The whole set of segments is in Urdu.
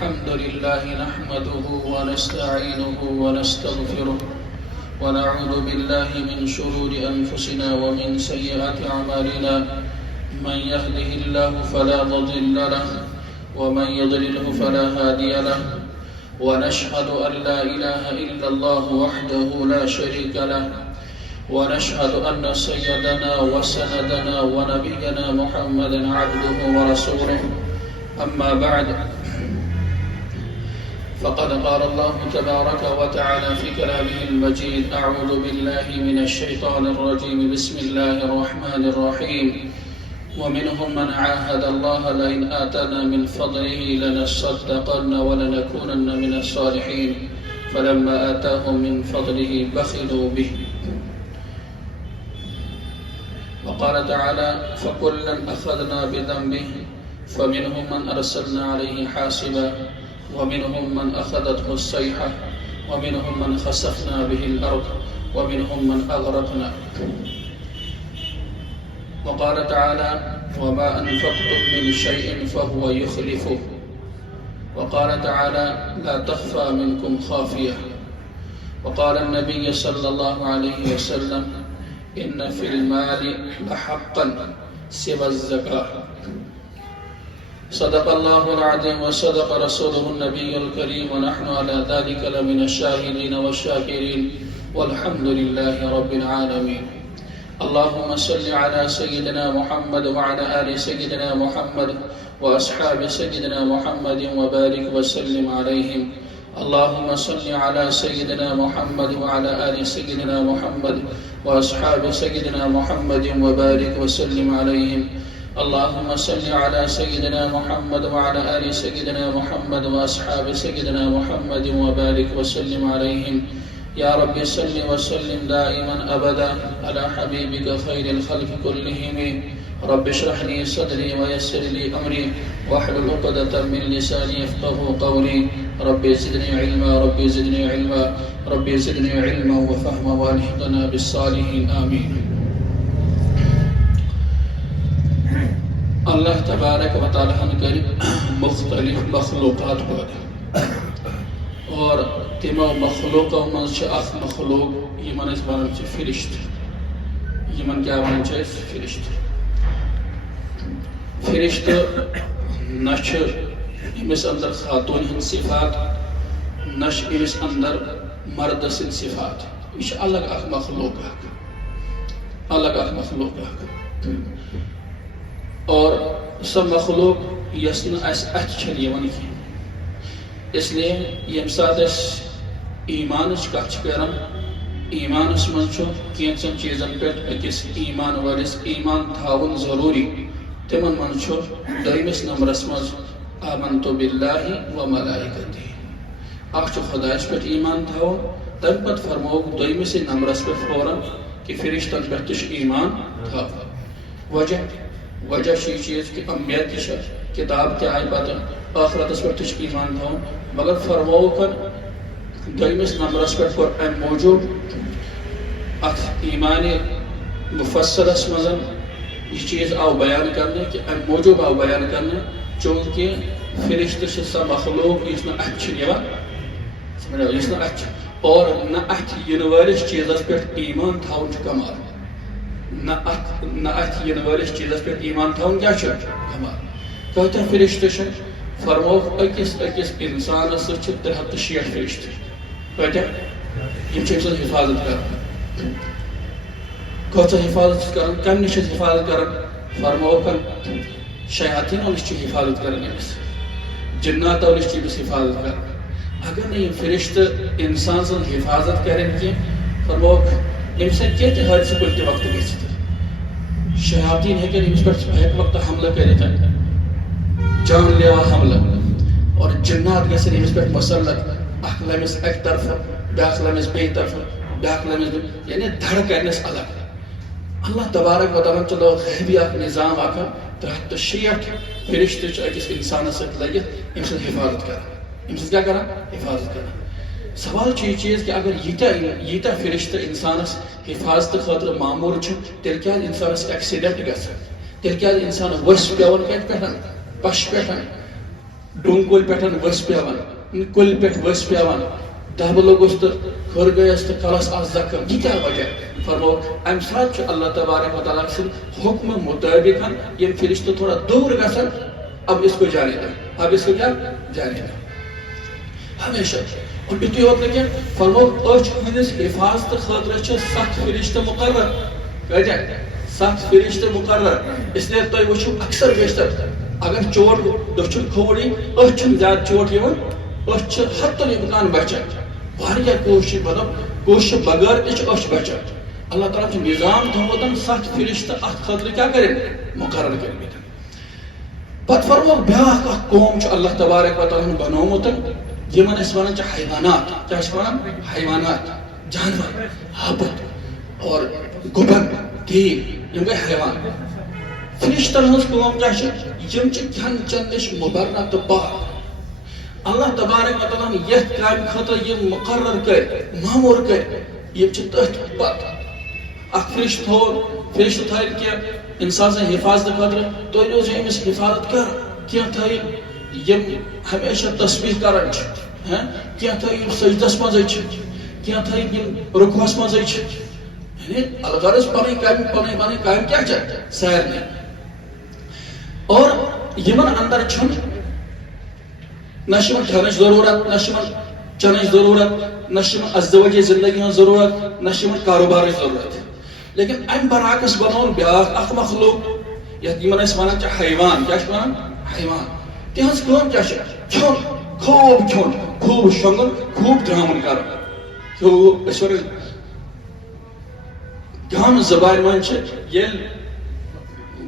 الحمد لله نحمده ونستعينه ونستغفره ونعوذ بالله من شرور أنفسنا ومن سيئات أعمالنا من يهده الله فلا مضل له ومن يضلله فلا هادي له ونشهد أن لا إله إلا الله وحده لا شريك له ونشهد أن سيدنا وسندنا ونبينا محمدا عبده ورسوله أما بعد فقد قال الله تبارك وتعالى في كلامه المجيد أعوذ بالله من الشيطان الرجيم بسم الله الرحمن الرحيم ومنهم من عاهد الله لئن آتانا من فضله لنصدقن ولنكونن من الصالحين فلما آتاهم من فضله بخلوا به وقال تعالى فكلا أخذنا بذنبه فمنهم من أرسلنا عليه حاصبا ومنهم من أخذته الصيحة ومنهم من خسفنا به الأرض ومنهم من أغرقنا وقال تعالى وما أنفقتم من شيء فهو يخلفه وقال تعالى لا تخفى منكم خافية وقال النبي صلى الله عليه وسلم إن في المال لحقا سوى الزكاة صدق الله العظيم وصدق رسوله النبي الكريم ونحن على ذلك لمن الشاهدين والشاكرين والحمد لله رب العالمين اللهم صل على سيدنا محمد وعلى آل سيدنا محمد وأصحاب سيدنا محمد وبارك وسلم عليهم اللهم صل على سيدنا محمد وعلى آل سيدنا محمد وأصحاب سيدنا محمد وبارك وسلم عليهم اللهم صل على سيدنا محمد وعلى آل سيدنا محمد وأصحاب سيدنا محمد وبارك وسلم عليهم يا رب صل وسلم دائما أبدا على حبيبك خير الخلق كلهم رب اشرح لي صدري ويسر لي أمري واحلل عقدة من لساني يفقهوا قولي رب زدني علما رب زدني علما رب زدني علما وفهما والحقنا بالصالحين آمين اللہ تبارک و تعالیٰ نے کر مختلف مخلوقات پیدا اور تمو مخلوقوں من اخ مخلوق یمن اس ونان فرشت یمن کیا ونان فرشت فرشت نہ امس اندر خاتون ہند صفات نہ امس اندر مرد سند صفات یہ الگ اخ مخلوق الگ اخ مخلوق اور سب مخلوق یس اتھان کی اس لیے یم سات ایمان کت کران ایمانس من کینچن چیزن پہ اکس ایمان والس ایمان تھاون ضروری تمن من دویمس نمبرس مز آمنت باللہ و ملائکتہ اخ خدایس پہ ایمان تھاون تم پت فرموک دویمس نمبرس پہ فوراً کہ فرشتن پہ ایمان تھاون وجہ چیز کہ امیت کتاب تہ آئی پتہ آخرتس پہ ایمان تھاون مگر فرموکن دویمس نمبرس پہ کور ام موجود ات ایمان مفصلس مزن یہ چیز آو بیان کرنے کہ ام موجود آو بیان کرنے چونکہ فرشتہ سا مخلوق اس اتھ اور نہ اتھ ین والس چیزس پہ ایمان تھاون کمال نہ اتھ ین والس چیزس پہ ایمان تھاون کیا کمال کتہ فرشتہ فرموک اکس انسانس 360 فرشتہ کتہ یم حفاظت کران کتہ حفاظت کران کم نش حفاظت کران فرموکن شیاطین نش حفاظت کران امس جنات نش حفاظت کران اگر نہ یہ فرشتہ انسان سن حفاظت کریں کی فرموک ام سے کیا حادثہ کل وقت گھت شیاطین ہیکن امس پہ وقت حملہ کرت جان لیوا حملہ اور جنات گھن امس پہ مسلط اخ لمس اک طرف بیاکھ لمس بی طرف بیاکھ لمس یعنی دھڑ کرنس الگ اللہ تبارک و تعالیٰ چلو غیبی اک نظام اخ 360 فرشتہ اکس انسانس ست لگت ام سے حفاظت کران ام سے کیا کران حفاظت کران سوال یہ چیز کہ اگر یتا فرشتہ انسانس حفاظت خاطر معمور تیل کیا انسانس ایکسیڈنٹ گھن تیل کیا انسان وس پیون کت پہ پش پہ ڈونگ کل پہ وس پیوان کل پہ وس پیوان دب لوگس تو کھر گیس تو کلس آز زخم یہ کیا وجہ فرمو ام سات اللہ تبارک و تعالیٰ سن حکم مطابق یہ فرشتہ تھوڑا دور گسن اب اس کو جانے دیں اب اس کو کیا جانے دیں ہمیشہ اور اتنی ہوت لیکن فرمو اچھ ہندس حفاظت خاطر سخت فرشتہ مقرر کہتے ہیں سخت فرشتہ مقرر اس لیے تو وچھو اکثر بیشتر اگر چوٹ دچھن کھوڑی اچھن زیادہ چوٹ یون اچھ حت الامکان بچن واریاہ کوشش مطلب کوشش بغیر تچ اچھ بچن اللہ تعالیٰ چھ نظام تھومتن سخت فرشتہ اتھ خاطر کیا کریں مقرر کریں پت فرمو بیاکھ اکھ قوم چھ اللہ تبارک و تعالیٰ بنومتن یمن اس ونان چھ حیوانات کیا اس ونان حیوانات جانور ہابت اور گبن تیر یم گئی حیوان فرشتن ہنس قوم کیا چھ یم چھ کھن چن نش مبرہ تو پاک اللہ تبارک و تعالیٰ یہ کام خاطر یہ مقرر کر معمور کر یہ چھ تحت پت اکھ فرشتہ تھائن کیا انسان سے حفاظت خاطر تو روز امس حفاظت کر کیا تھائن یم ہمیشہ تسبیح کرن چھ کیا تھائن سجدس مزے چھ کیا تھائن رکوعس مزے چھ یعنی الغرض پنن کام کیا چھ سیر نہیں اور یمن اندر چھن نشمن کھانچ ضرورت نشمن چنچ ضرورت نشمن ازدواجی زندگی ہن ضرورت نشمن کاروبار ضرورت لیکن ام برعکس بنون بیاکھ اخ مخلوق یتھ یمن اس ونان چھ حیوان کیا چھ ونان حیوان تہنز کٲم کیا چھ کھیون خوب شونگن خوب درامن کرن خوب اس ون گام زبان من چھ یل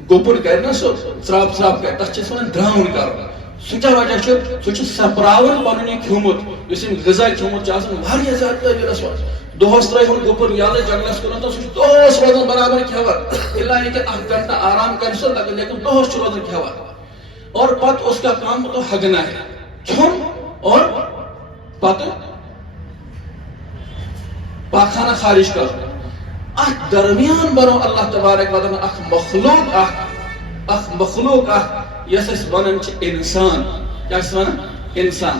گوپن کر نا سو ژراپ کر تتھ چھ ونان درامن کرن سہ کیا وجہ سہ سپراون پنن یہ کھیومت اس غذا کھیومت واریاہ زیادہ تعبیرس من دہس ترائن گوپن یالے جنگلس کن تو سہ دہس روزان برابر کھیوان الا یہ کہ اکھ گھنٹہ آرام کر سہ لیکن دہس روزان کھیوان اور پت اس کا کام تو ہگنا ہے کھیون اور پت پاخانہ خارج کر اکھ درمیان بنو اللہ تبارک و تعالیٰ اکھ مخلوق یس اس ونان چھ انسان کیا اس ونان انسان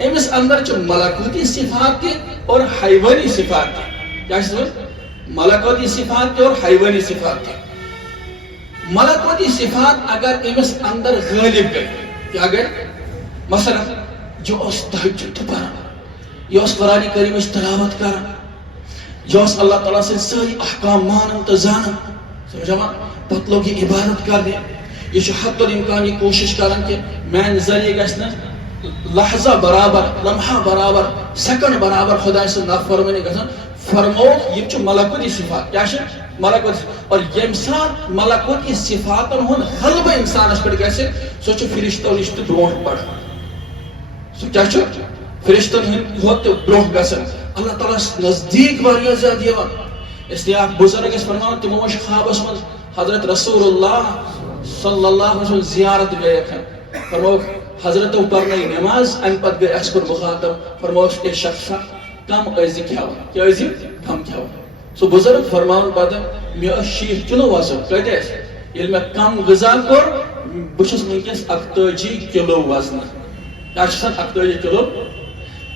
امس اندر چھ ملکوتی صفات تہ اور حیوانی صفات تہ کیا اس ونان ملکوتی صفات تہ اور حیوانی صفات تہ ملکوتی صفات اگر امس اندر غالب گئی کیا گئی مثلا جو اس تہجد پران یہ اس قرآن کریم تلاوت کران یہ اس اللہ تعالیٰ سے ساری احکام مانن تو زانن سمجھا پت لوگ یہ عبادت کرنے یہ حت الامکان یہ کوشش کران کہ میان ذریعہ گژھِ لحظہ برابر لمحہ برابر سیکنڈ برابر خدا سے نافرمانی گژھان فرمو یہ چھ ملکوتی صفات کیا چھ ملکوتی اور یم سات ملکوتی صفاتن ہن غلبہ انسانس پہ گژھِ سہ چھ فرشتو نش تہ برونٛٹھ پڑھان سہ کیا چھ فرشتن ہند کھۄتہٕ برونٛٹھ گژھان اللہ تعالیٰ نزدیک واریاہ زیادہ یوان اس لیے اکھ بزرگ اس فرمان تمو چھ خوابس من حضرت رسول اللہ صلی اللہ علیہ وسلم زیارت گئے فرمو حضرت پرنائی نماز ام پت گئے اس کو مخاطب فرمو اے شخصا کم ازی کھیوان کیا ازی کم کھیوان سو بزرگ فرمان پتہ مے 60 کلو وزن کتہ یل میں کم غذا کور بچس ونکس 41 کلو وزن کیا چھسن 41 کلو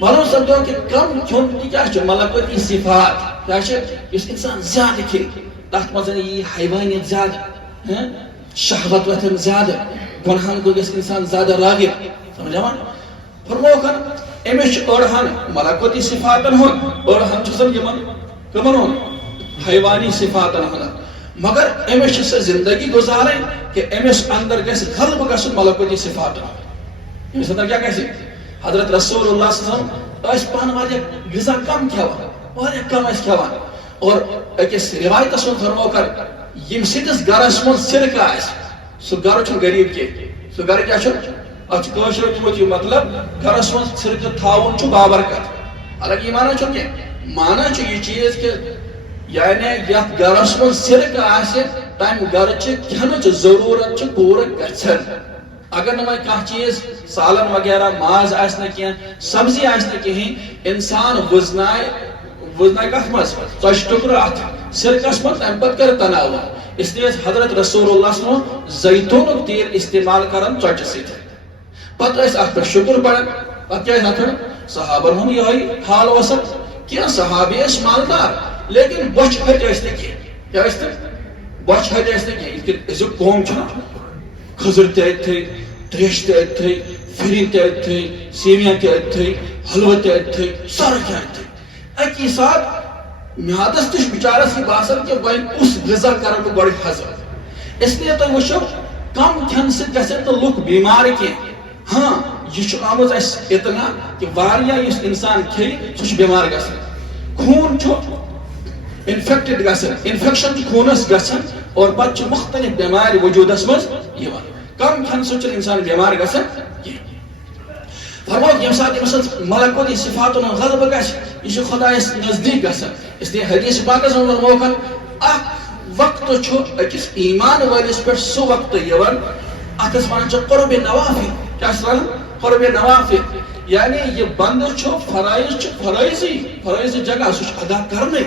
معلوم سمجھو کہ کم کھون کیا چھ ملکوتی صفات کیا چھ اس انسان زیادہ کھے تحت مزن یہ حیوانیت زیادہ شہوت وتن زیادہ گناہن کو گس انسان زیادہ راغب سمجھا فرمو کر امش اڑہن ملکوتی صفاتن ہن اڑہن چھسن یمن کمن ہن حیوانی صفاتن ہن مگر امش سے زندگی گزاریں کہ امش اندر گس غلب گس ملکوتی صفاتن امس اندر کیا کیسے حضرت رسول اللہ صلی اللہ علیہ وسلم اس پان واریاہ غذا کم کھیوان واریاہ کم اس کھیوان اور اکس روایت سن فرمو کر یم سٹس گرس من سرکہ آس سو گر چھ غریب کی سو گر کیا چھ اچھ کاشر کی مطلب گرس من سرکہ تھاون چھ بابرکت الگ یہ مانا چھ کہ مانا چھ یہ چیز کہ یعنی یت گرس من سرکہ آس تم گر چھ کھن چھ ضرورت چھ پورا گژھن اگر نہ کانٛہہ چیز سالن وغیرہ ماز آس نہ کینٛہہ سبزی آس نہ کہین انسان وزنائے کتھ مز ژۄچہِ ٹُکرٕ اتھ سرکس مز تمہِ پتہٕ کر تناوُن اس لیے حضرت رسول اللہ صلی اللہ علیہ وسلم زیتونُک تیل استعمال کران ژۄچہِ سۭتۍ پتہ ٲسۍ اَتھ پٮ۪ٹھ شُکُر پَران پتہٕ کیٛاہ ٲسۍ اَتھ پٮ۪ٹھ صحابن ہُنٛد یِہوٚے حال اوسکھ کینٛہہ صحابی ٲسۍ مالدار لیکن بۄچھِ پھٔٹۍ ٲسۍ نہٕ کینٛہہ کیٛاہ ٲسۍ نہٕ بۄچھِ پھٔٹۍ ٲسۍ نہٕ کینٛہہ یِتھ کٔنۍ أزیُک قوم چھُنہ کھٔزٕر تہِ أتھٕے تریش تہِ أتھٕے پھِرِن تہِ أتھٕے سیوِیاں تہِ أتھٕے حلوٕ تہِ أتھٕے سورُے کینٛہہ أتھٕے اَکی ساتہٕ میادس تہِ چھُ بِچارس یہِ باسان کہِ وۄنۍ کُس غذا کرن بہٕ گۄڈٕ حضر اسلیے تُہۍ وٕچھو کم کھٮ۪نہٕ سۭتۍ گژھن نہٕ لُکھ بیمار کینٛہہ ہاں یہ چھُ آمُت اَسہِ اطلاع کہِ واریاہ یُس اِنسان کھیٚیہِ سُہ چھُ بیمار گژھان خوٗن چھُ انفیکٹڈ گژھان انفیکشن چھُ خوٗنس گژھان اور پتہٕ چھِ مختلف بٮ۪مارِ وجوٗدس منٛز یِوان کم کھٮ۪نہٕ سۭتۍ چھُنہٕ اِنسان بیمار گژھان کینٛہہ فرموکھ ییٚمہِ ساتہٕ أمۍ سٕنٛز ملکوتی صفاتن ہُنٛد غلبہٕ گژھِ یہِ چھُ خۄدایس نزدیٖک گژھان اسلیے حدیث پاکس منٛز ونموکھ اکھ وقتہٕ چھُ أکِس ایٖمان وٲلِس پٮ۪ٹھ سُہ وقتہٕ یِوان اتھ أسۍ ونان چھِ قربِ نوافل کیٛاہ چھِ ونان قربِ نوافل یعنی یہِ بنٛدٕ چھُ فرٲیض چھُ فرٲیض جگہ سُہ چھُ ادا کرنے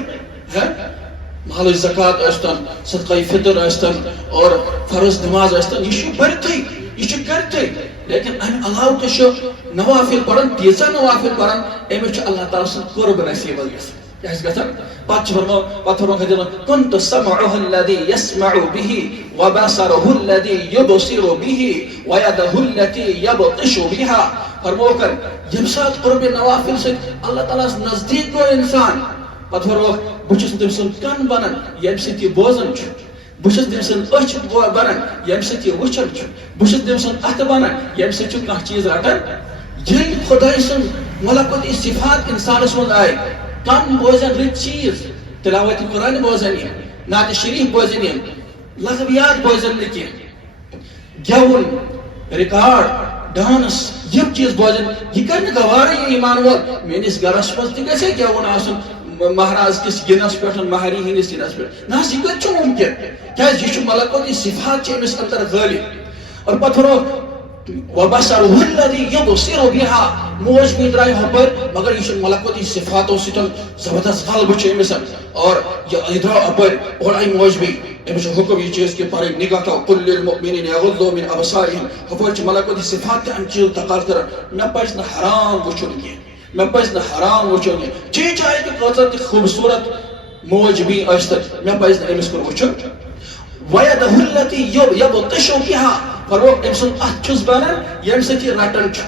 مالٕچ زکات ٲسۍتن صدقہ فطر ٲسۍتن اور فرض نماز ٲسۍتن یہِ چھُ بٔرتھٕے یہِ چھُ کٔرتھٕے لیکن امہِ علاوٕ تہِ چھُ نوافل پران تیٖژاہ نوافل پران أمِس چھُ اللہ تعالیٰ سُنٛد قرب نصیٖب گژھان کیٛاہ چھُ گژھان پتہٕ چھُ فرموکھ كنت سمعه الذي يسمع به وبصره الذي يبصر به ويده التي يبطش بها فرموکھ ییٚمہِ ساتہٕ قربِ نوافل سۭتۍ اللہ تعالیٰ ہس نزدیٖک گوٚو اِنسان پتہٕ فرموکھ بہٕ چھُس تٔمۍ سُنٛد کن بنان ییٚمہِ سۭتۍ یہِ بوزان چھُ بہٕ چھُس تٔمۍ سٕنٛز أچھ بنان ییٚمہِ سۭتۍ یہِ وٕچھان چھُ بہٕ چھُس تٔمۍ سُنٛد اَتھٕ بنان ییٚمہِ سۭتۍ چھُ کانٛہہ چیٖز رٹان ییٚلہِ خۄداے سُنٛد ملکوتی صفات اِنسانس منٛز آیہِ کن بوزن رٕتۍ چیٖز تلاوت قرآن بوزن یِم نعتِ شریٖف بوزن یِم لغویات بوزن نہٕ کینٛہہ گٮ۪وُن رِکاڈ ڈانس یِم چیٖز بوزن یہِ کر نہٕ گوارٕ یہِ ایٖمان وول میٲنِس گرس منٛز تہِ گژھِ گٮ۪وُن آسُن مہراز کِس گِنس پٮ۪ٹھ مہرِنۍ ہِنٛدِس گِنس پٮ۪ٹھ نہ حظ یہِ کتہِ چھُ مُمکِن کیٛازِ یہِ چھُ ملکوتی صفات چھِ أمِس اندر غٲلب اور پتہٕ فرموکھ وبصره الذي يبصر بها موج بھی درائے ہپٲرۍ مگر یہِ چھُ ملکوتی صفاتو سۭتۍ زبردست غلبہٕ چھُ أمِس اور یہِ درٛاو اپٲرۍ اورٕ آیہِ موج بھی أمِس چھُ حُکم یہِ چیٖز کہِ پرٕنۍ نِگاہ تھاو قل للمؤمنین یغضوا من ابصارهم ہپٲرۍ چھِ ملکوتی صفات تہِ امہِ چیٖز تقاضہٕ کران مےٚ پزِ نہٕ حرام وٕچھُن کینٛہہ مےٚ پزِ نہٕ حرام وٕچھُن کینٛہہ چے چاہے تہِ کۭژاہ تہِ خوٗبصوٗرت موج بھی ٲسۍتن مےٚ پزِ نہٕ أمِس کُن وٕچھُن وَيَدَهُ الَّتِي يَبْطِشُ بِهَا فرموکھ أمۍ سُنٛد اَتھٕ چھُس بنان ییٚمہِ سۭتۍ یہِ رٹان چھُ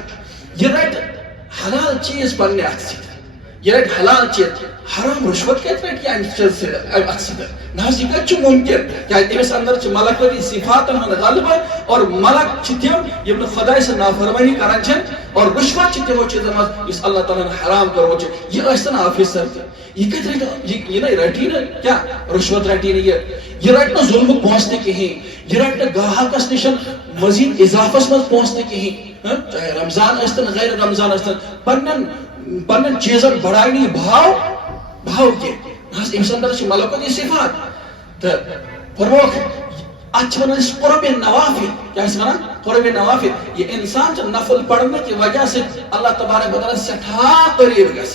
یہِ رٹہِ حلال چیٖز پننہِ اَتھٕ سۭتۍ یہِ رٹہِ حلال چیٖز حرام رُشوت کتہِ رٹہِ یہِ امہِ اَتھٕ سۭتۍ نہ حظ یہِ کتہِ چھُ مُمکِن کیٛازِ أمِس اندر چھِ ملکوتی صفاتن ہُنٛد غلبہٕ اور ملک چھِ تِم یِم نہٕ خۄداے سٕنٛز نافرمٲنی کران چھِ اور رُشوت چھِ تِمو چیٖزو منٛز یُس اللہ تعالیٰ ہن حرام کوٚرمُت چھُ یہِ ٲسۍتن آفیسر تہِ یہِ کتہِ رٹہِ یہِ نَے رٹی نہٕ کیٛاہ رُشوت رٹی نہٕ یہِ رٹہِ نہٕ ظُلمُک پونٛسہٕ تہِ کِہیٖنۍ یہِ رٹہِ نہٕ گاہکس نِش مزیٖد اضافس منٛز پونٛسہٕ تہِ کِہیٖنۍ چاہے رمضان ٲسۍتن غیر رمضان ٲسۍتن پننٮ۪ن چیٖزن بڑایہِ نہٕ یہِ بھاو کینٛہہ نہ حظ أمِس اندر چھِ ملکوتی صفات تہٕ فرموکھ اتھ چھِ ونان أسۍ قربِ نوافل کیٛاہ چھِ ونان قربِ نوافل یہِ انسان چھُ نفل پرنہٕ کہِ وجہ سۭتۍ اللہ تبارک وتعالیٰ سٮ۪ٹھاہ قریٖب گژھِ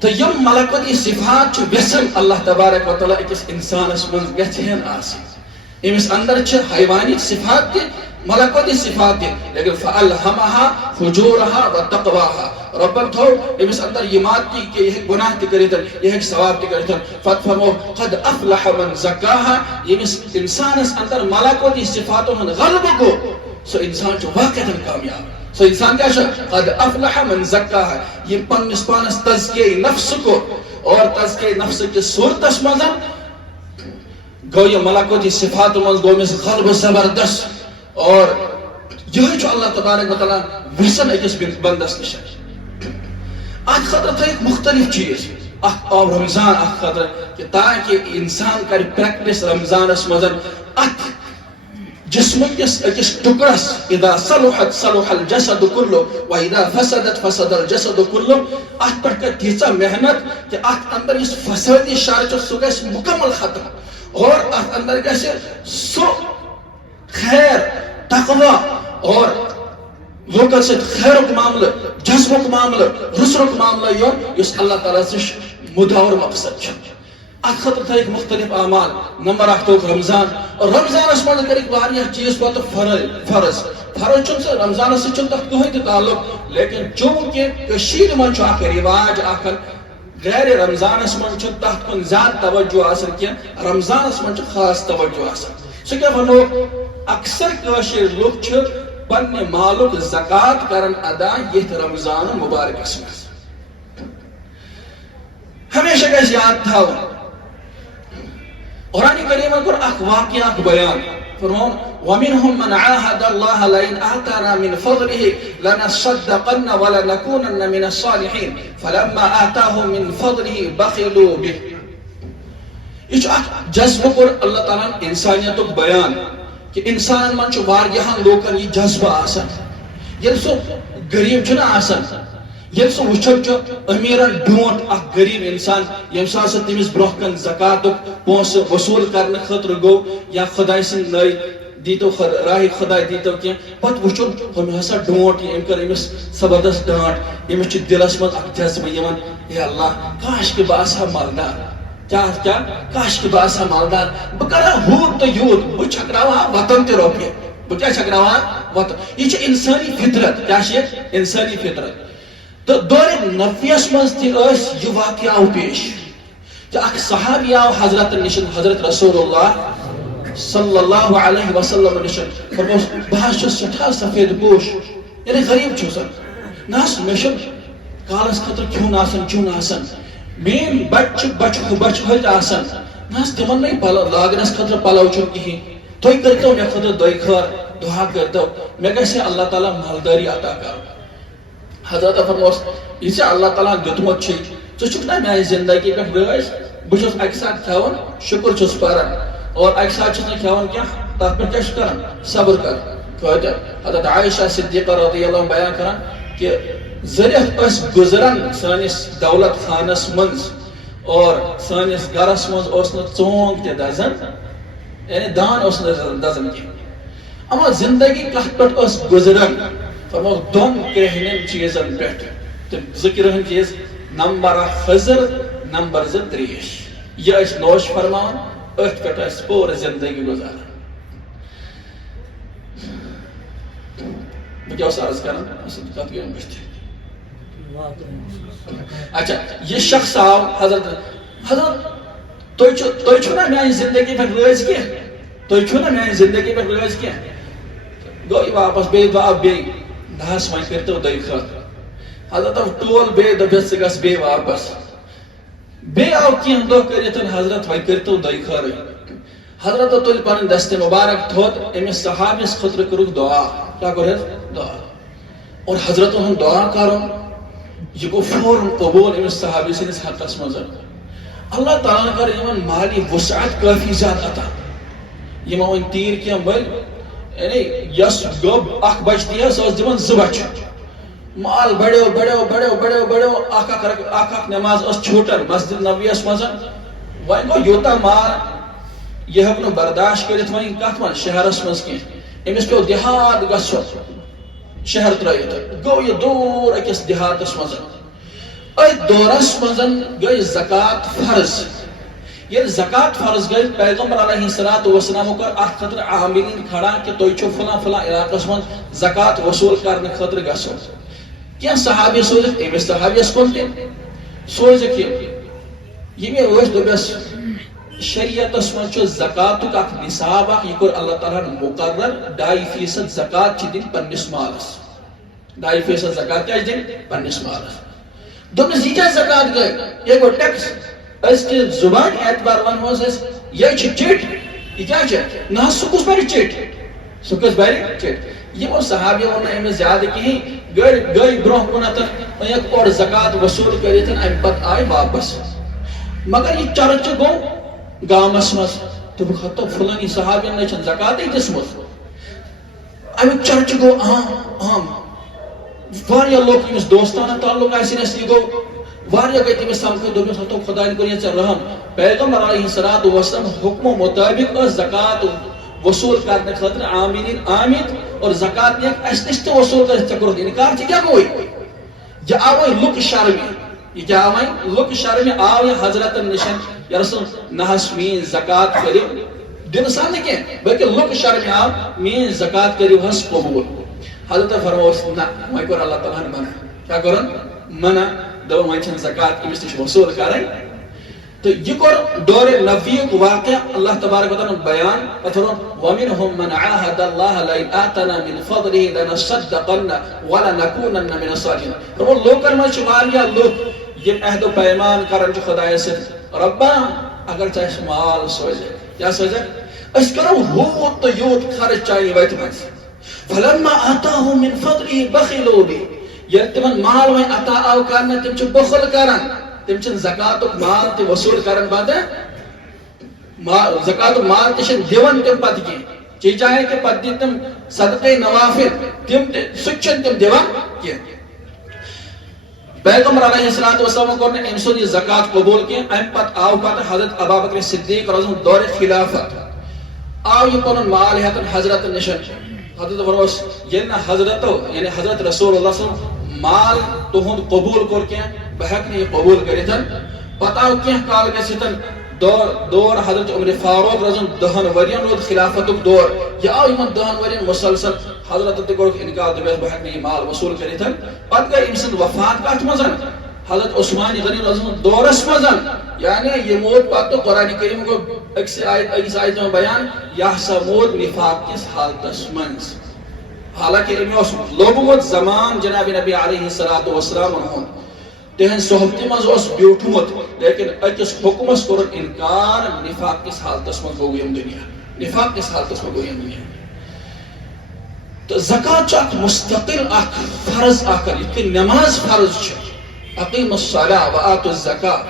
تہٕ یِم ملکوتی صفات چھِ یژھان اللہ تبارک وتعالیٰ أکِس انسانس منٛز گژھن آسٕنۍ أمِس اندر چھِ حیوانی صفات تہِ ملکوتی صفات تہِ لیکن فألهمها فجورها وتقواها رۄبن تھوٚو أمِس اندر یہِ مات تہِ کہِ یہِ ہیٚکہِ گۄناہ تہِ کٔرِتھ یہِ ہیٚکہِ ثواب تہِ کٔرِتھ پتہٕ فرموکھ قد افلح من زکاها ییٚمِس انسانس اندر ملکوتی صفاتن ہُنٛد غلبہٕ گوٚو سُہ انسان چھُ واقعتن کامیاب سُہ انسان کیٛاہ چھُ قد افلح من زکاها ییٚمۍ پننِس پانس تزکیہ نفس کوٚر اور تزکیہ نفس کِس صوٗرتس منٛز گوٚو یہِ ملکوتی صفاتو منٛز گوٚو أمِس غلبہٕ زبردست اور یِہوٚے چھُ اللہ تبارک وتعالیٰ یژھان أکِس بنٛدس نِش اتھ خٲطرٕ تھٲیِکھ مختلف چیٖز اکھ آو رمضان اتھ خٲطرٕ کہِ تاکہِ انسان کرِ پریکٹس رمضانس منٛز اتھ جسمہٕ کِس أکِس ٹُکرس اذا صلحت صلح الجسد كله واذا فسدت فسد الجسد كله اتھ پٮ۪ٹھ کر تیٖژاہ محنت کہِ اتھ اندر یُس فسٲدی شر چھُ سُہ گژھِ مُکمل ختم اور اتھ اندر گژھِ سُہ خیر تقوا اور لوکن سۭتۍ خیرُک معاملہٕ جذبُک معاملہٕ رُسرُک معاملہٕ یُس اللہ تعالیٰ سٕنٛز مُدعا اور مقصد چھُ ات خطر تھائک مختلف اعمال نمبر 8 تو رمضان اور رمضانس من کرک واریاہ چیز پتہ فرض چھ رمضان سے چھ تک کوئی تعلق لیکن چونکہ کشیر من چھ اخ رواج اخ غیر رمضانس من چھ تحت کن زیادہ توجہ آسان کی رمضانس من چھ خاص توجہ آسان سہ کیا ونو اکثر کاشر لوگ چھ پنہ مالک زکات کرن ادا یہ رمضان مبارکس من ہمیشہ گژھِ یاد تھاون قرآن کریم کور اخ واقعہ بیان فرمون ومنهم من عاهد الله لئن آتانا من فضله لنصدقن ولنكونن من الصالحين فلما آتاهم من فضله بخلوا به یہ اخ جذبہ کور اللہ تعالی انسانیت بیان کہ انسان من چھ واریاہن لوکن یہ جذبہ آسان یل سو غریب چھنا آسان یل سو وچھن چھ امیرن ڈونٹ اخ غریب انسان یم سا تمس برونہ کن زکات پونس وصول کرنے خاطر گو یا خدای سن نئی دیتو راہ خدای دیتو کی پت وچھن ہم ہسا ڈونٹ یم کر امس زبردست ڈانٹ امس چھ دلس من اخ جذبہ یوان اے اللہ کاش کہ بہ آسہا مالدار کیا کاش کہ بہ آسہا مالدار بہ کرا ہور تو یوت بہ چھکراوا وطن تہ روپیہ بہ کیا چھکراوا وطن یہ چھ انسانی فطرت کیا چھ انسانی فطرت تو دور نفیس مز تس یہ واقعہ پیش کہ اخ صحابی آو حضرت نشن حضرت رسول اللہ صلی اللہ علیہ وسلم نشن فرموس بہت چھس سٹھا سفید پوش یعنی غریب چھسن ناس مشن کالس خطر کیون آسن چون آسن مین بچ ہوت آسن ناس تمن نہیں لاگنس خطر پلو چون کہیں توئی کرتو مے خطر دوئی خار دعا کرتو مے گژھِ اللہ تعالی مالداری عطا کر حضرت فرموس یہ اللہ تعالیٰ دیتمت ٹھیک نا میانہ زندگی پہ رز بہت اکہ سات کھان شکر چھس پران اور اکہ سات نا کھان کی تر پہ کیا کران صبر کر حضرت عائشہ صدیقہ رضی اللہ عنہ بیان کران کہ ذریعہ اس گزران سانس دولت خانس منز اور سانس گرس مز اس ژونگ تہ دزان یعنی دان اس دزان کی اما زندگی کت پہ اس گزران فرمو دون کرہنن چیزن پہ تو ذکر چیز نمبر خضر نمبر 2 تریش یہ اس نوش فرمان ات پہ اس پور زندگی گزارا میں کیا عرض کرنا کت گئی مشتہ اچھا یہ شخص آو حضرت تھی چھنا میانہ زندگی پہ رز کی تھی چھنا میانہ زندگی پہ رز کی گوئی واپس بی دعا بی دہس وی کرتو دئی خاطر حضرت ٹول بی دپس ثہ گژھ بی واپس بی آو کینٛہہ دۄہ کٔرِتھ حضرت وی کرتو دئی خٲرٕے حضرت تُل پنٕنۍ دستہِ مبارک تھوٚد أمِس صحابیس خٲطرٕ کوٚرُکھ دعا کیٛاہ کوٚرُس دعا اور حضرتن ہُنٛد دعا کرُن یہ گوٚو فوراً قبول أمِس صحابی سٕنٛدِس حقس منٛز اللہ تعالیٰ کر یِمن مالی وسعت کٲفی زیادٕ عطا یِمو وۄنۍ تیٖر کینٛہہ بٔلۍ یعنی یس گوٚب اکھ بچہٕ دِیا سۄ ٲس دِوان 2 بچہٕ مال بڑیو بڑیو بڑیو بڑیو بڑیو اکھ نماز ٲس چھوٹن مسجد نبویس منٛز وۄنۍ گوٚو یوٗتاہ مال یہ ہیٚکہِ نہٕ برداشت کٔرِتھ وۄنۍ کتھ منٛز شہرس منٛز کینٛہہ أمِس پیوٚو دِہات گژھُن شہر ترٲیِتھ گوٚو یہِ دوٗر أکِس دِہاتس منٛز أتھۍ دورس منٛز گٔے زکات فرض یل زکات فرض گئی پیغمبر علیہ الصلوۃ والسلام کر اتھ خاطر عاملین کھڑا کہ تُہۍ چھو فلاں فلاں علاقس من زکات وصول کرنے خاطر گژھو کیا صحابی سوزکھ أمس صحابیس کُن تہِ سوزکھ ییٚمہِ ٲسۍ دوٚپس شریعتس من چھُ زکاتُک اکھ نصاب اکھ یہِ کوٚر اللہ تعالیٰ مقرر 2.5% زکات چھِ دِنۍ پننِس مالس 2.5% زکات کیٛاہ چھِ دِنۍ پننِس مالس دوٚپنس یہِ کیٛاہ زکات گٔے یہِ گوٚو ٹیکس اس کے زبان اعتبار ونوس اس یہ چھ چٹ یہ کیا چھ نہ سہ کس بری چٹ سہ کس بری چٹ یہ وہ صحابی ون امس زیادہ کہیں گئی برہ کنتن ایک اور زکات وصول کرتن ام پت آئی واپس مگر یہ چرچ گو گامس مز تو خطو فلانی صحابی نے چھ زکات دسمت ام چرچ گو عام واریاہ لوگ امس دوستانہ تعلق آسنس یہ گو واریاہ گئی تمس سمکھ دوپس ہتو خداین کر یہ رحم پیغمبر علیہ الصلوۃ والسلام حکم مطابق زکات وصول کرنے خاطر عاملین آمد اور زکات نے اس نش وصول کر چکر انکار کیا کوئی یہ آوے لوک شرمی یہ کیا آئی لک شرم آو یہ حضرت نشن یا رسول نہس مین زکات کرو دن سان کی بلکہ لک شرم آو مین زکات کرو ہس قبول حضرت فرموس نہ وہیں کر اللہ تعالیٰ منع کیا کرن منع دو وہیں چھن زکات امس نش وصول کریں تو یہ کر دور نبی واقع اللہ تبارک و تعالیٰ بیان اتھرون وَمِنْهُمْ مَنْ عَاهَدَ اللَّهَ لَئِنْ آتَنَا مِنْ فَضْلِهِ لَنَصَّدَّقَنَّ وَلَنَكُونَنَّ مِنَ الصَّالِحِينَ تو وہ لوکن میں چواریا لوگ یہ عہد و پیمان کرن جو خدا سے ربا اگر چاہے مال سوزے کیا سوزے اس کرو ہوت تو یوت خرچ چاہیے ویت میں فَلَمَّا آتَاهُمْ مِنْ فَضْلِهِ بَخِلُوا بِهِ یہ تمن مال میں عطا آو کرنا تم چھ بخل کرن تم چھ زکات و مال تے وصول کرن بعد زکات و مال تے دیون تم پت کی چی چاہے کہ پت دی تم صدقہ نوافل تم سچن تم دیون کی پیغمبر علیہ السلام کو نے انسان یہ زکات قبول کی ام پت آو پت حضرت ابوبکر صدیق رضی اللہ عنہ دور خلافت آو یہ پنن مال ہے حضرت نشن حضرت فرموس یہ حضرت یعنی حضرت رسول اللہ صلی اللہ علیہ وسلم مال تہند قبول کر کے بہک نے قبول کریتن پتہ کیا کال گژھتن دور حضرت عمر فاروق رضی اللہ عنہ 10 ورین رود خلافتک دور یا یمن 10 ورین مسلسل حضرت تکور انکار دبیس بہک نے مال وصول کریتن پتہ گئی امسن وفات کات مزن حضرت عثمان غنی رضی اللہ عنہ دورس مزن یعنی یہ موت پاک تو قرآن کریم کو اکس آیت میں بیان یحسبون نفاق کس حالتس منز حالانکہ امیوس لوگوت زمان جناب نبی علیہ السلام انہوں تہن صحبتی مز اس بیوٹھوت لیکن اکس حکمس کرن انکار نفاق کس حالتس مز گویم دنیا نفاق کس حالتس مز گویم دنیا تو زکاة چاک مستقل اک فرض آکر یکی نماز فرض چھ اقیم الصلاة و آت الزکاة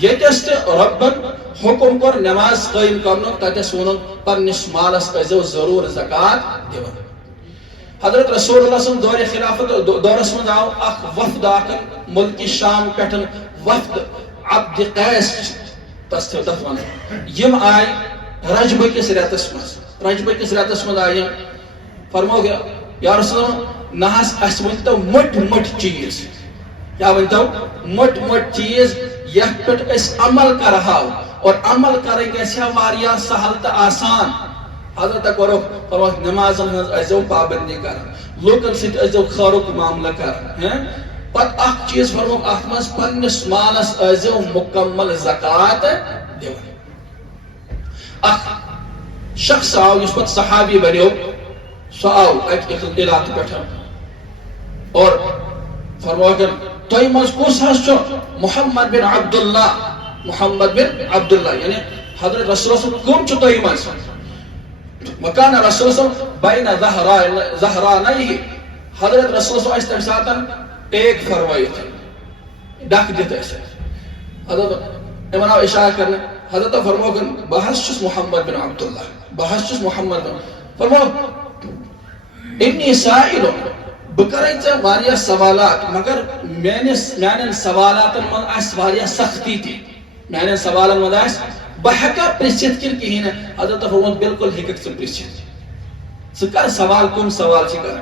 یتست ربن حکم کر نماز قائم کرنو تاکہ سونن پنس مالس پزو ضرور زکاة دیون حضرت رسول اللہ صلی اللہ علیہ وسلم دور خلافت دورس من آو اخ وفد آکر ملک شام پیٹھن وفد عبد قیس تستیو تفوان یم آئی رجب کس ریتس من آئی فرمو گیا یا رسول اللہ نحس اس ونتو مٹ چیز کیا ونتو مٹ چیز یک پیٹ اس عمل کرہاو اور عمل کریں گے اسے واریا سہل تا آسان حضرت کرو فرمایا نمازن ہنز ازو پابندی کر لوکن سیت ازو خاروک معاملہ کر پت اخ چیز فرمو احمد پنس مالس ازو مکمل زکاة دیون اخ شخص آو اس پت صحابی بنیو سو آو ایک علاقہ بیٹھا اور فرمایا کہ توی مز کس ہس چو محمد بن عبداللہ یعنی حضرت رسول اللہ کم چو توی مز وکان رسول اللہ بین ظہرانیہ حضرت رسول اللہ اس تمساتن ایک فرمائی تھی ڈاک دیتا ایسے حضرت امانو اشارہ کرنے حضرت فرماؤ کہ بحث چس محمد بن عبداللہ فرماؤ انی سائلون بکرائیں چاہ واریا سوالات مگر میانن سوالات من آس واریا سختی تھی میانن سوالات من آس بحقا پرسیت کن کی ہی حضرت فرمود بالکل حقیقت سے پرسیت سکر سوال کم سوال چکر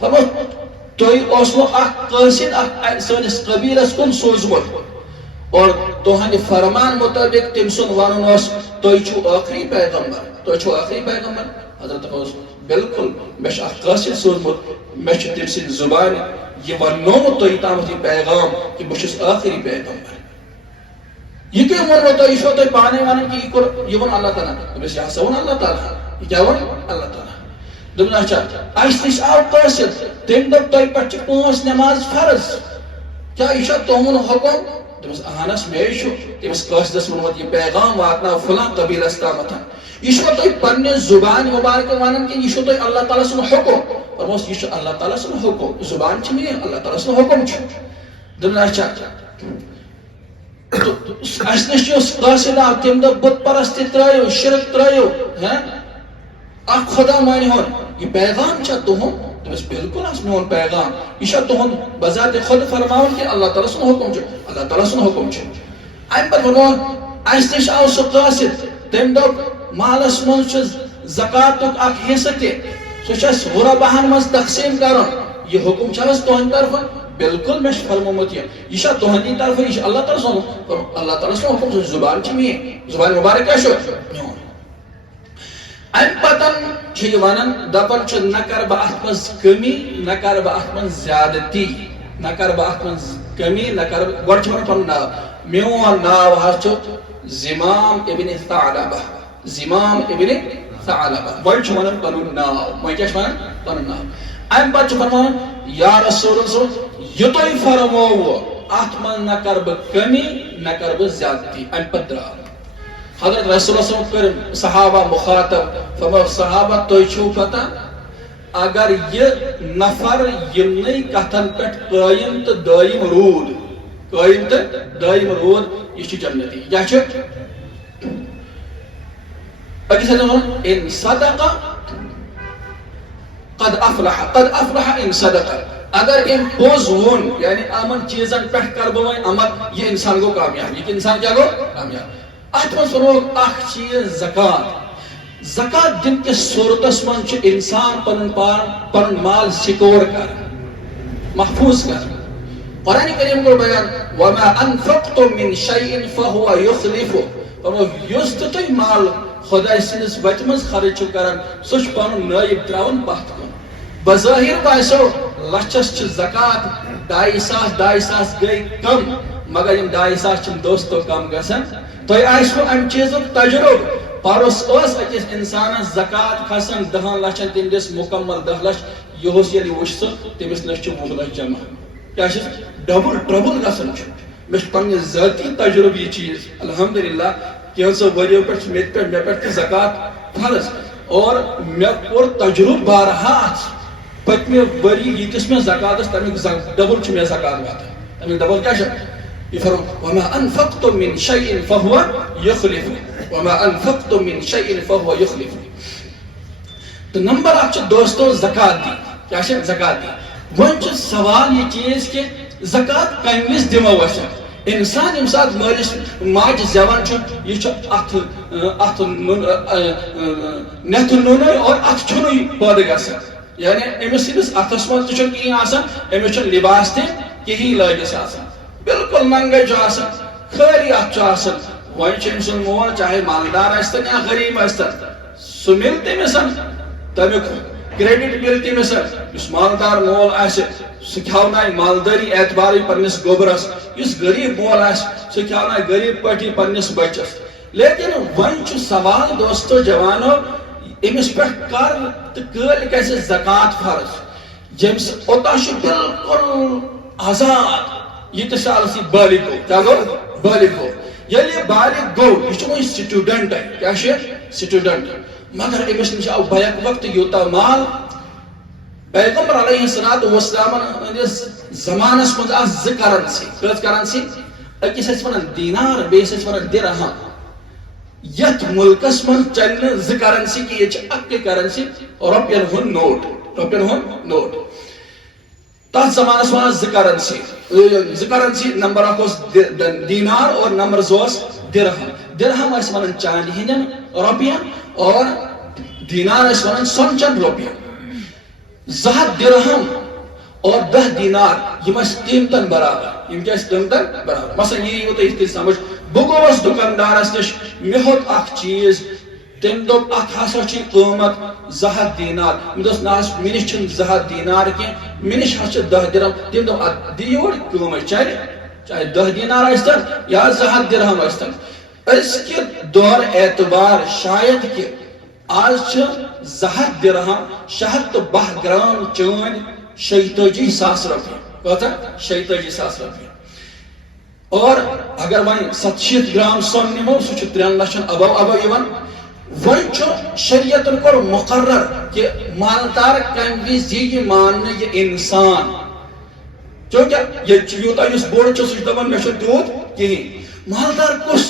فرمود توی اوسمو اخ قاسد اخ سونس قبیل اس کن سوزمت اور توہنی فرمان مطابق تمسن وانون اس توی چھو آخری پیغمبر حضرت فرمود بالکل میں اخ قاسد سوزمت میں تمسن زبان یہ ونوم توی تامتی پیغام کہ بشس آخری پیغمبر یہ کہ عمر ہوتا ہے یہ شوہ تو پانے وانے کی یہ ون اللہ تعالیٰ بس یہاں سون اللہ تعالیٰ یہ کیا ون اللہ تعالیٰ دمنا چاہتا آئیس آو قاسد تیم دب تو پچھ پانچ نماز فرض کیا یہ شوہ تو من حکم دمس آنس میشو تیمس قاسدس منوات یہ پیغام واتنا فلان قبیل استامتا یہ شوہ تو پرنے زبان مبارک وانن کی یہ شوہ تو اللہ تعالیٰ سن حکم اور وہ یہ شوہ اللہ تعالیٰ سن حکم زبان چھ میں اللہ تعالیٰ سن حکم چھ دمنا چاہتا اس نے جو قاصد آو تیم دا بت پرستی ترائیو شرک ترائیو اخ خدا مانی ہون یہ پیغام چاہ تو ہوں تو اس بالکل اس میں ہون پیغام یہ شاہ تو ہون بذات خود فرماؤن کہ اللہ تعالیٰ سن حکم چھو آئین پر فرماؤن اس نے آو سو قاصد تیم دا مالس من چو زکاة اخ حصہ تے سو چاہ غربہن مز تقسیم کرن یہ حکم چاہ اس تو ہن طرف بالکل میں فرمومت یہ شاہ تہندی طرف یہ اللہ تعالیٰ سن اللہ تعالیٰ سن حکم زبان چھ میں زبان مبارک کیا شو میون ام پتن چھ ونن دپن چھ نہ کر بہ اتھ مز کمی نہ کر بہ اتھ مز زیادتی نہ کر بہ اتھ مز کمی نہ کر گۄڈٕ چھُ ونان پنُن ناو میون ناو حظ چھُ زمام ابن ثعلبہ زمام ابن ثعلبہ گۄڈٕ چھُ ونان پنُن ناو وۄنۍ کیاہ چھُ ونان پنُن ناو ام پتہٕ چھُ فرمان یا رسول اللہ یہ تۄہہِ فرمووُ اتھ منٛز نہ کر بہ کمی نہ کر بہ زیادتی ام پتہٕ درٛاو حضرت رسول اللہ صلی اللہ علیہ وسلم کر صحابہ مخاطب فرمو صحابہ تُہۍ چھُو پتہ اگر یہ نفر یمنٕے کتھن پٮ۪ٹھ قٲیِم تہٕ دٲیِم روٗد قٲیِم تہٕ دٲیِم روٗد یہ چھُ جنتی کیاہ چھُ أکِس حدیثس منٛز ان صدق قد افلح ان صدق اگر ام پوز وون یعنی امن چیزن پٮ۪ٹھ کر بہٕ وۄنۍ عمل یہ انسان گوٚو کامیاب یہ انسان کیا گوٚو کامیاب اتھ منٛز ووٚنُکھ اکھ چیٖز زکات زکات دن کس صورتس من چھُ انسان پنُن مال سکور کر محفوظ کر قرآن کریم کو بیان وما انفقتم من شيء فهو يخلفه یُس تہِ تُہۍ مال خۄداے سٕنٛدِس وتہِ منٛز خرٕچ چھِو کران سُہ چھُ پنُن نٲیِب تراوان پتھ کُن بظٲہِر باسیو لچھس چھِ زکات 2,500 گٔے کم مگر یم 2,500 چھِنہٕ دوستو کم گژھان تۄہہِ آسوٕ امہِ چیٖزُک تجربہٕ پرُس ٲس أکِس انسانس زکات کھسان 10 لچھن تٔمۍ دِژ مُکمل 10 لچھ یِہُس ییٚلہِ وٕچھ سُہ تٔمِس نش چھُ 20 لچھ جمع کیاہ چھُ ڈبل ٹربل گژھان چھُ مےٚ چھُ پننہِ ذٲتی تجربہٕ یہِ چیٖز الحمدللہ کینٛژو ؤرِیو پٮ۪ٹھ چھُ مےٚ پٮ۪ٹھ تہِ زکات فرض اور مےٚ کوٚر تجربہٕ بارہا اتھ پٔتمہِ ؤری ییٖتِس مےٚ زکات ٲس تمیُک ڈبل چھُ مےٚ زکات واتان تمیُک ڈبل کیاہ چھُ یہ فرمو وما انفقتم من شيء فهو يخلفه وما انفقتم من شيء فهو يخلفه تو نمبر اکھ چھُ دوستو زکات دی کیا چھُ زکات دی وۄنۍ چھُ سوال یہ چیز کہ زکات کمہِ وِزِ دِمو أسۍ انسان یم سات مالس ماجہ زیوان چھُ یہ چھُ اتھ نٮ۪تھ نوٚنُے اور اتھ چھُنُے پٲدٕ گژھان یعنی أمِس سٕنٛدِس اتھس منٛز تہِ چھُنہٕ کِہیٖنۍ آسان أمِس چھُنہٕ لباس تہِ کِہیٖنۍ لٲگِتھ آسان بالکل ننگے چھُ آسان خٲلی اتھ چھُ آسان وۄنۍ چھُ أمۍ سُنٛد مول چاہے مالدار ٲسۍتن یا غریٖب ٲسۍتن سُہ مِلہِ تٔمِس تمیُک کریڈٹ مِلہِ تٔمِس یُس مالدار مول آسہِ سُہ کھیاونایہِ مالدٲری اعتبارٕے پننِس گوبرس یُس غریٖب مول آسہِ سُہ کھیاونایہِ غریٖب پٲٹھی پننِس بچس لیکن وۄنۍ چھُ سوال دوستو جوانو أمِس پٮ۪ٹھ کر تہٕ کٲلۍ گژھِ زکات فرض ییٚمِس اوٚتام چھُ بالکل آزاد ییٖتِس کالس یہِ بالغ گوٚو کیاہ گوٚو بالغ گوٚو ییٚلہِ یہِ بالغ گوٚو یہِ چھُ وۄنۍ سٹوڈنٹ کیاہ چھُ سٹوڈنٹ مگر أمِس نِش آو بیک وقتہٕ یوٗتاہ مال پیغمبر علیہ الصلوۃ والسلام ہٕنٛدِس زمانس منٛز آسہٕ 2 کرنسی کٔژ کرنسی أکِس ٲسۍ ونان دیٖنار بیٚیِس ٲسۍ ونان دِرہم یتھ مُلکس منٛز چلہِ نہٕ 2 کرنسی کہِ ییٚتہِ چھِ اکٕے کرنسی رۄپین ہُنٛد نوٹ تتھ زمانس منٛز 2 کرنسی نمبر 1 اوس دیٖنار اور نمبر 2 اوس درہم ٲسۍ ونان چاندِ ہٕنٛدٮ۪ن رۄپین اور دیٖنار ٲسۍ ونان سۄنہٕ رۄپین 200 درہم اور 10 دیٖنار یم ٲسۍ قیمتن برابر یم کیٛاہ ٲسۍ قیمتن برابر مثلاً یہِ یِیو تۄہہِ یِتھ کٔنۍ سمجھ بہٕ گوٚوُس دُکاندارس نِش مےٚ ہیوٚت اکھ چیٖز تٔمۍ دوٚپ اتھ ہسا چھُ قۭمت 200 دیٖنار مےٚ دوٚپُس نہ حظ مےٚ نِش چھُنہٕ 200 دیٖنار کینٛہہ مےٚ نِش حظ چھِ 10 درہم تٔمۍ دوٚپ اتھ دِ یور قۭمت چلہِ چاہے 10 دیٖنار ٲسۍتن یا 200 درہم ٲسۍتن أزکہِ دور اعتبار شاید کہِ آز چھِ 200 درہم 612 گرام چٲنۍ 46,000 رۄپیہِ کۭژاہ 46,000 رۄپیہِ اور اگر وۄنۍ 700 گرام سۄن نِمو سُہ چھُ 3 لچھن ابو یِوان وۄنۍ چھُ شریعتن کوٚر مُقرر کہِ مالدار کمہِ وِزِ یہِ ماننہٕ یہِ انسان چوٗنکہِ ییٚتہِ چھُ یوٗتاہ یُس بوٚڑ چھُ سُہ چھُ دپان مےٚ چھُنہٕ تیوٗت کِہیٖنۍ مالدار کُس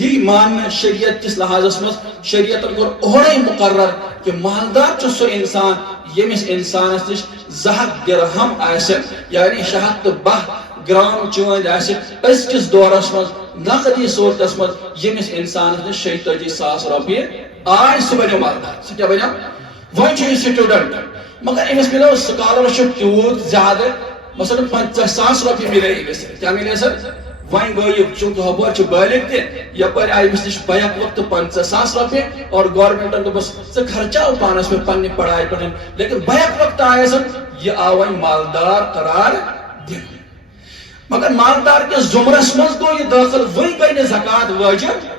یی ماننہٕ شریعت کِس لحاظس منٛز شریعتن کوٚر اورے مُقرر کہِ مالدار چھُ سُہ انسان ییٚمِس انسانس نِش 200 درہم آسن یعنی 612 گرام چٲنٛدۍ آسہِ أزکِس دورس منٛز نقدی صورتس منٛز ییٚمِس انسانس نِش 46,000 رۄپیہِ آے سُہ بنیو مالدار سُہ کیٛاہ بنیو وۄنۍ چھُ یہِ سٹوڈنٹ مگر أمِس مِلیو سکالرشپ تیوٗت زیادٕ مثلا 50,000 رۄپیہِ مِلے أمِس کیٛاہ مِلے سر وۄنۍ گوٚو چوٗنٛکہِ ہُپٲرۍ چھُ بالغ تہِ یپٲرۍ آیہِ أمِس نِش بیک وقتہٕ 50,000 رۄپیہِ اور گورمنٹن دوٚپُس ژٕ خرچاو پانس پٮ۪ٹھ پننہِ پڑھایہِ پٮ۪ٹھ لیکن بیک وقتہٕ آیس یہِ آو وۄنۍ مالدار قرار دِنہٕ مگر مالدار کِس زُمرس منٛز گوٚو یہِ دٲخل وۄنۍ گٔے نہٕ زکات وٲجِب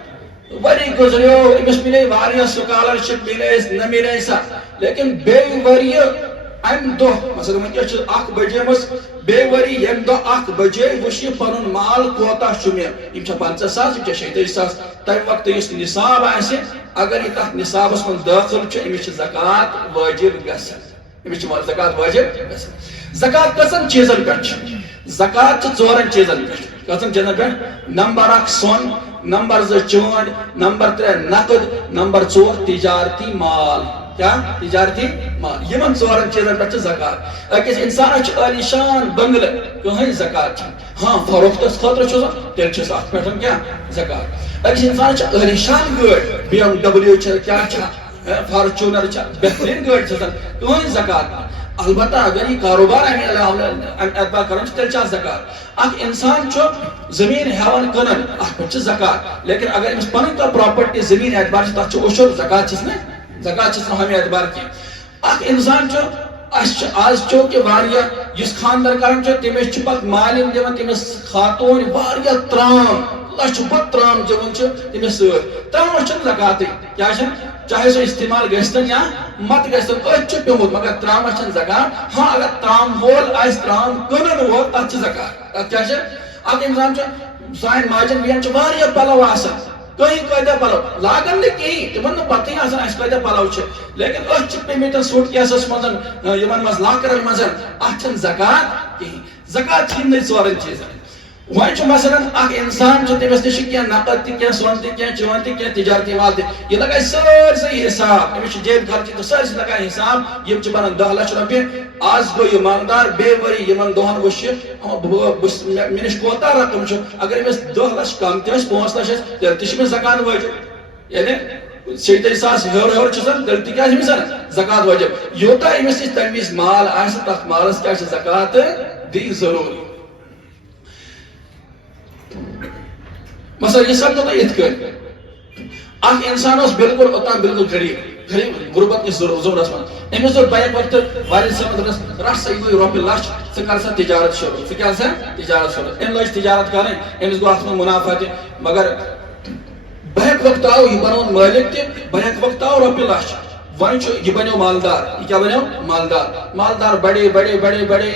ؤری گُزریو أمِس مِلے واریاہ سکالرشپ مِلیس نہ مِلے سا لیکن بیٚیہِ ؤرۍ امہِ دۄہ مثلاً وٕنکیٚس چھِ 1 بجیمٕژ بیٚیہِ ؤری ییٚمہِ دۄہ 1 بجے وٕچھ یہِ پنُن مال کوتاہ چھُ مےٚ یِم چھا 50,000 یِم چھا 37,000 تمہِ وقتہٕ یُس نِصاب آسہِ اگر یہِ تتھ نِصابس منٛز دٲخل چھُ أمِس چھِ زکات وٲجِب گژھان أمِس چھِ زکات وٲجِب گژھان زکات کٔژن چیٖزن پٮ۪ٹھ چھِ زکات چھِ 4 چیٖزن پٮ۪ٹھ کٔژن چیٖزن پٮ۪ٹھ نمبر 1 سۄن نمبر 2 چٲنٛدۍ نمبر 3 نقد نمبر 4 تجارتی مال کیا تجارتی مال یمن 4 چیٖزن پٮ۪ٹھ چھِ زکات أکِس اِنسانس چھُ عٲلی شان بنگلہٕ کٕہٕنۍ زکات چھنہٕ ہاں فروختس خٲطرٕ چھُ تیٚلہِ چھُس اتھ پٮ۪ٹھ کیٛاہ زکات أکِس اِنسانس چھِ عٲلی شان گٲڑۍ BMW چھِ کیٛاہ چھِ فارچوٗنر چھِ بہتریٖن گٲڑۍ چھِ کٕہٕنۍ زکات البتہ اگر یہ کاروبار امہِ اعتبار کران تیٚلہِ چھِ اتھ زکات اکھ اِنسان چھُ زٔمیٖن ہٮ۪وان کٕنان اتھ پٮ۪ٹھ چھِ زکات لیکن اگر أمِس پنٕنۍ کانٛہہ پراپرٹی زٔمیٖن اعتبار چھِ تتھ چھُ اوٚشُر زکات چھِس نہٕ ہمیں اعتبار کینٛہہ اکھ اِنسان چھُ اَسہِ چھُ آز چوٗنٛکہِ واریاہ یُس خانٛدر کران چھُ تٔمِس چھُ پتہٕ مالِن دِوان تٔمِس خاتوٗن واریاہ ترام لچھِ بٔدۍ ترام دِوان چھُ تٔمِس سۭتۍ ترامس چھنہٕ زکاتٕے کیٛاہ چھنہٕ چاہے سُہ استعمال گژھتن یا مت گژھتن أتھۍ چھُ پیوٚمُت مگر ترامس چھنہٕ زکات ہاں اگر ترام وول آسہِ ترام کٕنن وول تتھ چھِ زکات تتھ کیٛاہ چھِ اکھ اِنسان چھُ سانہِ ماجٮ۪ن بیٚین چھِ واریاہ پلو آسان کۭتیاہ پلو لاگن نہٕ کِہیٖنۍ تِمن نہٕ پتہٕے آسان اَسہِ کۭتیاہ پلو چھِ لیکن أسۍ چھِ پیٚمٕتۍ سوٗٹ کیسس منٛز یِمن منٛز لاکرن منٛز اتھ چھنہٕ زکات کِہیٖنۍ زکات چھِ یِمنٕے 4 چیٖزن وۄنۍ چھُ مثلاً اکھ اِنسان چھُ تٔمِس نِش چھِ کینٛہہ نقد تہِ کینٛہہ سۄن تہِ کینٛہہ چٲنٛدۍ تہِ کینٛہہ تجارتی مال تہِ یہِ لگایہِ سٲرسٕے حساب أمِس چھِ جیب خرچہِ تہٕ سٲرسٕے لگایہِ حساب یِم چھِ بنان 10 لچھ رۄپیہِ آز گوٚو یہِ مالدار بیٚیہِ ؤری یِمن دۄہن وٕچھ مےٚ نِش کوتاہ رقم چھُ اگر أمِس 10 لچھ کم تہِ ٲسۍ 5 لچھ ٲسۍ تیٚلہِ تہِ چھِ أمِس زکات وٲجِب یعنی 37,000 ہیوٚر چھُ تیٚلہِ تہِ کیٛاہ چھِ أمِس زکات وٲجِب یوٗتاہ أمِس نِش تمہِ وِزِ مال آسہِ تتھ مالس کیٛاہ چھِ زکات دِنۍ ضروٗری مثلا یہ سمجھو تُہۍ یِتھ کٔنۍ اکھ اِنسان اوس بالکل اوٚتام بالکل غریٖب غُربت کِس ضروٗرس منٛز أمِس دوٚپ بیک وقتہٕ واریاہ سمجھنس رٹھ سا یہِ گوٚو رۄپیہِ لچھ ژٕ کر سا تجارت شروٗع ژٕ کر سا تجارت شروٗع أمۍ لٲج تجارت کرٕنۍ أمِس گوٚو اتھ منٛز مُنافع تہِ مگر بیک وقتہٕ آو یہِ بنووُن مٲلِک تہِ بیک وقتہٕ آو رۄپیہِ لچھ وۄنۍ چھُ یہِ بنیو مالدار یہِ کیٛاہ بنیو مالدار بڑے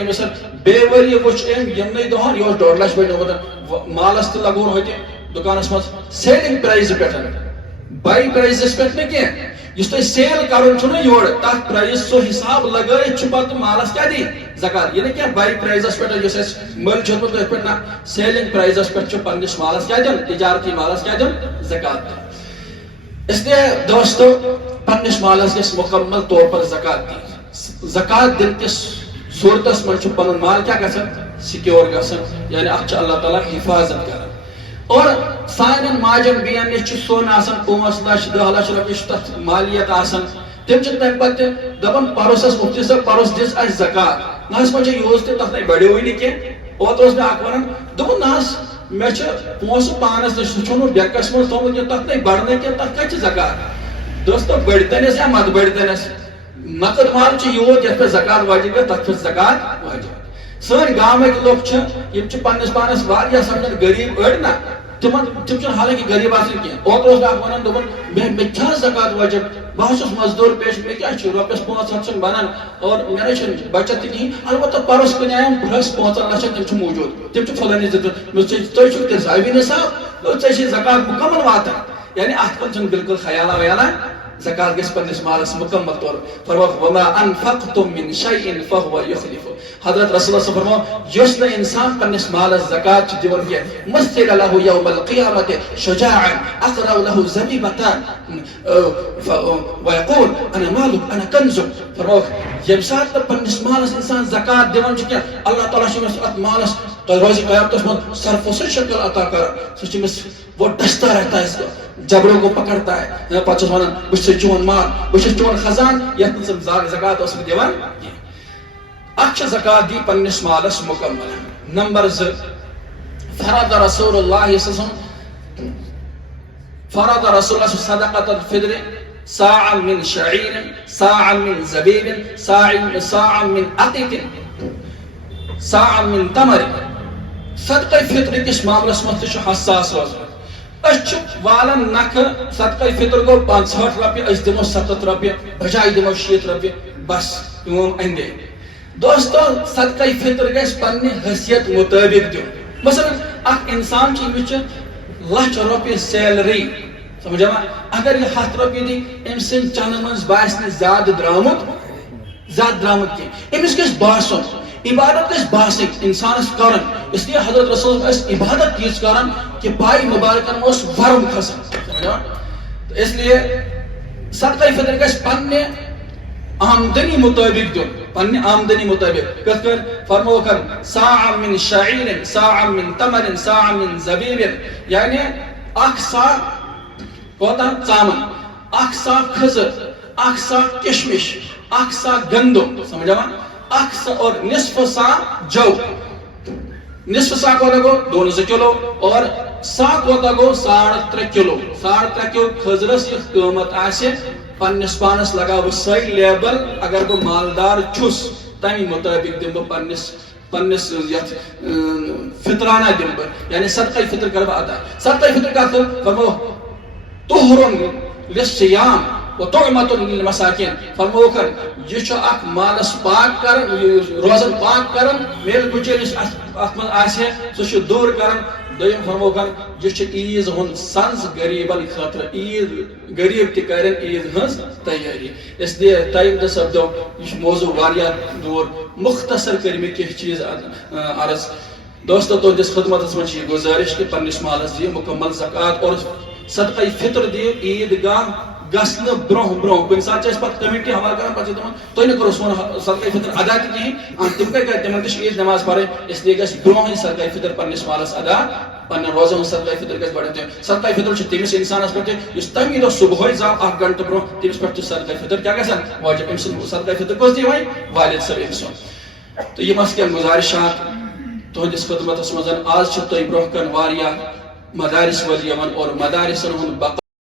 أمِس بیٚیہِ ؤری وٕچھ أمۍ یِمنٕے دۄہن یہِ اوس 1.5 لچھ بنیومُت مالس تہِ لگوون ہوٚتہِ دُکانس منٛز سیلِنگ پرایزٕ پٮ۪ٹھ باے پرایزس پٮ۪ٹھ نہٕ کینٛہہ یُس تۄہہِ سیل کرُن چھُ نہ یورٕ تتھ پرایز سُہ حساب لگٲیِتھ چھُ پتہٕ مالس کیٛاہ دِنۍ زکات یہِ نہٕ کینٛہہ باے پرایزس پٮ۪ٹھ یُس اَسہِ مٔلۍ چھُ ہیوٚتمُت تٔتھۍ پٮ۪ٹھ نہ سیلِنگ پرایزس پٮ۪ٹھ چھُ پننِس مالس کیٛاہ دیُن تجارتی مالس کیٛاہ دیُن زکات اسلیے دوستو پننِس مالس گژھِ مُکمل طور پر زکات دِنۍ زکات دِنہٕ کِس صوٗرتس منٛز چھُ پنُن مال کیٛاہ گژھان سِکیور گژھان یعنی اتھ چھُ اللہ تعالیٰ حفاظت کران اور سانٮ۪ن ماجٮ۪ن بیٚین نِش چھُ سۄن آسان 5 لچھ 10 لچھ رۄپیہِ چھُ تتھ مالیت آسان تِم چھِ تمہِ پتہٕ تہِ دپان پرُس مُفتی صٲب پرُس دِژ اَسہِ زکات نہ حظ وۄنۍ چھِ یوٗز تہِ تتھ نَے بڑیوٕے نہٕ کینٛہہ اوترٕ اوس مےٚ اکھ ونان دوٚپُن نہ حظ مےٚ چھِ پونٛسہٕ پانس نِش سُہ چھُنہٕ بینکس منٛز تھوٚمُت کینٛہہ تتھ نَے بڑنٕے کینٛہہ تتھ کتہِ چھِ زکات دوستو بٔڑتنس یا مت بٔڑتنس نقد مال چھُ یوٗت یتھ پٮ۪ٹھ زکات واجب گژھِ تتھ پٮ۪ٹھ زکات واجب سٲنۍ گامٕکۍ لُکھ چھِ یِم چھِ پننِس پانس واریاہ سمجھان غریٖب أڑۍ نہ تِم چھِنہٕ حالانکہِ غریٖب آسان کینٛہہ اوترٕ اوس مےٚ اکھ ونان دوٚپُن مےٚ چھا زکات واجب بہٕ حظ چھُس مزدوٗر پیش مےٚ کیٛاہ چھُ رۄپیس 500 چھُنہٕ بنان اور مےٚ نَے چھُنہٕ بچت تہِ کِہیٖنۍ البتہ پرُس کٕنیایم برٛس 5 لچھن تِم چھِ موٗجوٗد تِم چھِ فلٲنِس دِتمٕتۍ تُہۍ چھُو تیٚلہِ صاحبِ نِصاب ژےٚ چھے زکات مُکمل واتان یعنی اتھ کُن چھُنہٕ بالکل خیالا ویالا زکات گژھِ پننِس مالس مُکمل طور فرمووُکھ وما انفقتم من شيء فهو يخلفه حضرت رسول اللہ فرمو یُس نہٕ انسان پننِس مالس زکات چھُ دِوان کینٛہہ مثل له يوم القيامة شجاعا اقرأ له زبيبتان ويقول انا مالك انا كنزك فرمووُکھ ییٚمہِ ساتہٕ نہٕ پننِس مالس انسان زکات دِوان چھُ کینٛہہ اللہ تعالیٰ چھُ أمِس اتھ مالس روزِ قیامتس منٛز سرفوسٕچ شکل عطا کران سُہ چھُ أمِس وہ ڈستا رہتا ہے جبڑوں کو پکڑتا ہے پتہٕ چھُس ونان بہٕ چھُس چون مال بہٕ چھُس چون خزان یتھ نہٕ ژٕ زکات اوسُکھ دِوان کینٛہہ اچھ زکات دی پنس مالس مکمل. نمبر 2 فرض رسول اللہ صلی اللہ علیہ وسلم فرض رسول اللہ صدقۃ الفطر صاعا من شعیر صاعا من زبیب صاعا من عقیق صاعا من تمر. صدقہ فطر کس معاملس مت حساس روزان. اچھ والن نکھ صدقہ فطر گو 65 رۄپیہِ اس دمو 70 رۄپیہِ بجائے دمو 60 رۄپیہِ بس کٲم اندے. دوستو صدقہ فطر گژھِ پننہِ حیثیت مطابق دیُن. مثلاً اکھ انسان چھ أمِس چھِ ₹1,00,000 سیلری سمجھا اگر یہ 100 رۄپیہِ دی أمۍ سٕنٛدِ چنہٕ منٛز باسہِ نہٕ زیادٕ درامُت کینٛہہ. أمِس گژھِ باسُن عبادت گژھِ باسٕنۍ انسانس کرن. اس لیے حضرت رسول عبادت تیٖژ کران کہ پاے مبارکن اوس ورم کھسان سمجھا. اس لیے صدقہ فطر گژھِ پننہِ آمدنی مطابق دیُن پننہِ آمدنی مطابق. کتھ کٔنۍ فرموکھ صاع من شعیر صاع من تمر صاع من زبیب یعنی اکھ سا کوتاہ ژامن اکھ سا کھٔزٕر اکھ سا کشمش اکھ سا گندم سمجھا اکھ سا اور نصف سا جو. نصف سا کوتاہ گو 2 کلو اور سا کوتاہ گو 3.5 کلو. 3.5 کلو کھٔزرس یُتھ قۭمت آسہِ پننس پانس لگاو سٲے لیبل. اگر بہٕ مالدار چھُس تمہِ مطابق دِمہٕ بہٕ پننس یتھ فطرانہ دِمہٕ بہٕ یعنی صدقہ فطر کرٕ بہٕ ادا. صدقہ فطر کتھ فرمو طہر للصیام وطعمۃ للمساکین. فرموکھ یہ چھُ اکھ مالس پاک کران روزن پاک کران میل کچھ یُس اتھ منٛز آسہِ سُہ چھُ دوٗر کران. دوٚیِم فرموکھ یہ چھُ عیٖز ہُنٛد سنز غریبن خٲطرٕ. عیٖد غریب تہِ کرن عیٖد ہٕنٛز تیٲری. اس لیے تۄہہِ تہِ سپدو یہ چھُ موضوع واریاہ دوٗر. مختصر کٔرۍ مےٚ کینٛہہ چیٖز عرض. دوستو تُہنٛدِس خدمتس منٛز چھِ یہِ گُزٲرِش کہ پننس مالس دِیِو مکمل زکات اور صدقہ فطر دِیِو عیٖد گاہ گژھنہٕ برونٛہہ. کُنہِ ساتہٕ چھِ أسۍ پتہٕ کمیٹی حوالہٕ کران پتہٕ چھِ دپان تُہۍ نہٕ کوٚروٕ سون صدقہ فطر ادا تہِ کِہیٖنۍ. تِم کتہِ کرِ تِمن تہِ چھِ عیٖد نماز پرٕنۍ. اس لیے گژھِ برونٛہٕے صدقہ فطر پننس مالس ادا. پننٮ۪ن روزن ہُنٛد صدقہ فطر گژھِ بڑھن دیُن. صدقہ فطر چھُ تٔمِس انسانس پٮ۪ٹھ تہِ یُس تمی دۄہ صبحٲے زاو 1 گنٹہٕ برونٛہہ تٔمِس پٮ۪ٹھ چھُ صدقہ فطر کیٛاہ گژھان واجب. أمۍ سُنٛد صدقہ فطر کُس دی وۄنۍ والد صٲب أمۍ سُنٛد. تہٕ یِم ٲسۍ کینٛہہ گُزارِشات تُہنٛدِس خدمتس منٛز. آز چھِ تۄہہِ برونٛہہ کن واریاہ مدارس وٲلۍ یِوان اور مدارسن ہُنٛد